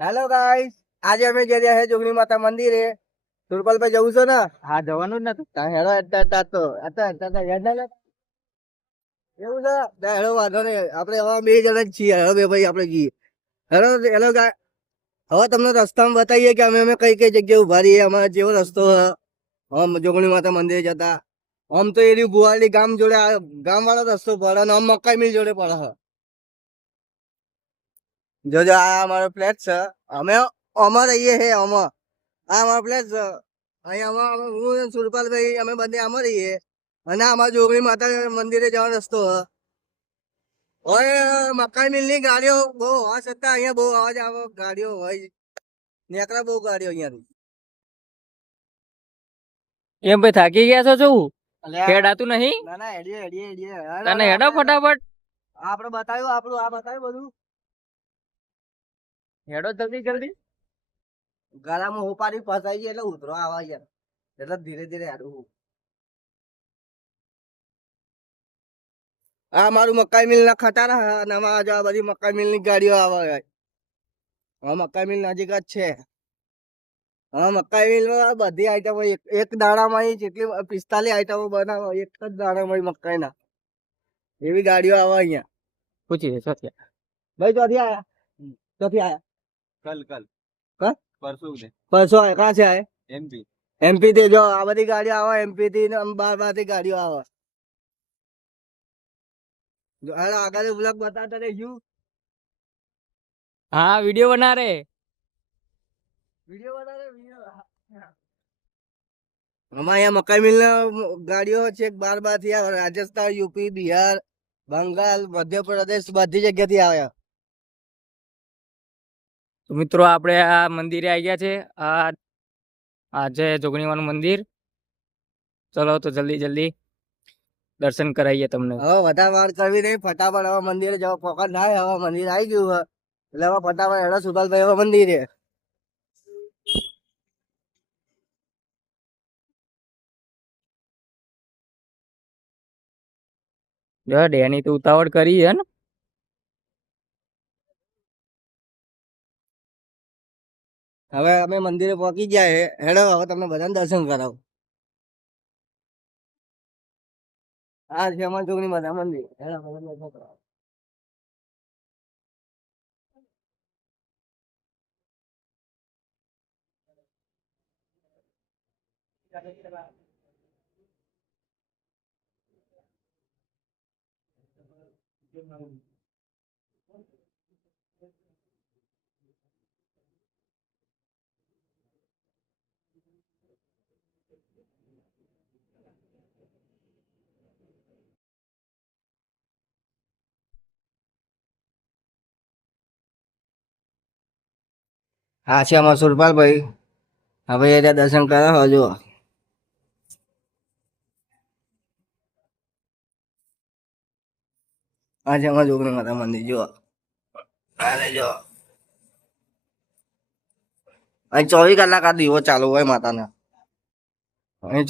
Hello guys, આજે અમે જઈ રહ્યા છે જોગણી માતા મંદિરે. સુરપાલ પર જવું છે ને? હા, જવાનું જ નતું. હેડો યાદ ના લેતા? એવું છે? હેડો વાંધો નહીં, આપણે હવે બે જણા જ છીએ. હવે બે ભાઈ આપણે જઈએ. હેલો હેલો ગાય, હવે તમને રસ્તામાં બતાવીએ કે અમે કઈ કઈ જગ્યાએ ઉભા રહીએ, અમારો જેવો રસ્તો આમ જોગણી માતા મંદિરે જતા. આમ તો એની બુવાલી ગામ જોડે ગામ વાળો રસ્તો પડે ને આમ મકાઈ મિલ જોડે પડે. જોજો આ અમારો ફ્લેટ છે. અમે અમાર રહીએ હે આમાં. આ અમારો ફ્લેટ છે. અહીંયા હું સુરપાલભાઈ અમે બંને આમાં રહીએ. અને અમારા જોગણી માતા મંદિરે જવાનો રસ્તો હ. ઓય મકાઈ મિલ ની ગાડીઓ બહુ હોવા છતાં અહીંયા બહુ અવાજ આવે ગાડીઓ હોય. નેકરા બહુ ગાડીઓ અહીંયાથી. એમ ભાઈ થાકી ગયા છો શું? અલ્યા, હેડાતું નહીં? ના ના હેડીએ. તને હેડો ફટાફટ. આપણે બતાવ્યું આપણું આ બતાવ્યું બધું. હેડો જલ્દી જલ્દી. ગળામાં હોપારી ફસાઈ ગઈ એટલે ઉતરો આવા યાર. એટલે ધીરે ધીરે હેડું. આ મારું મકાઈ મિલ ના ખટારા અને આમાં આ બધી મકાઈ મિલ ની ગાડીઓ આવે. હા, મકાઈ મિલ નજીક જ છે. હા, મકાઈ મિલ માં બધી આઈટમો એક દાણામાં જેટલી 45 આઈટમો બનાવો એક જ દાણામાં મકાઈ ના. એવી ગાડીઓ આવે અહીંયા. પૂછી લે સોત્યા. ભાઈ ચોથી આયા? ચોથી આયા? કલ હા? પરસું ને પરસો આયા? કાં છે આયા? એમપી. એમપી થી જો આ બધી ગાડીઓ આવે. એમપી થી બાર થી ગાડીઓ આવે. જો આગળ બ્લોક બતાવતા રહીશું. હા, વિડિયો બના રે. વિડિયો બનાવે વિડિયો. અમારે અહીંયા મકાઈ મિલ ગાડીઓ છે 12 થી આવે. રાજસ્થાન, યુપી, બિહાર, બંગાળ, મધ્યપ્રદેશ બધી જગ્યાથી આવ્યા. તો મિત્રો આપણે આ મંદિરે આવી ગયા છે. આ છે જોગણીવાનું મંદિર. ચલો તો જલ્દી જલ્દી દર્શન કરાવીએ તમને. હવે વધારે વાર કરવી નહીં, ફટાફટ હવે મંદિરે જવા પોકાત થાય. હવે મંદિર આવી ગયું હવે એટલે હવે ફટાફટ હેડો સુભાષભાઈ હવે મંદિરે. જો ડેની તો ઉતાવળ કરી હે ને. હવે અમે મંદિરે પહોંચી ગયા છે. હેડો હવે તમને બધાને દર્શન કરાવું. આ છે અમારા જોગણી માતા મંદિર. હેડો બધાને દર્શન કરાવું. આ છે અમારા સુરપાલભાઈ. હવે એ દર્શન કરાવો જો. આ છે અમારા જોગણી માતા મંદિર જો. અરે જો અહીં 24 કલાક આ દીવો ચાલુ હોય માતાના. અહીં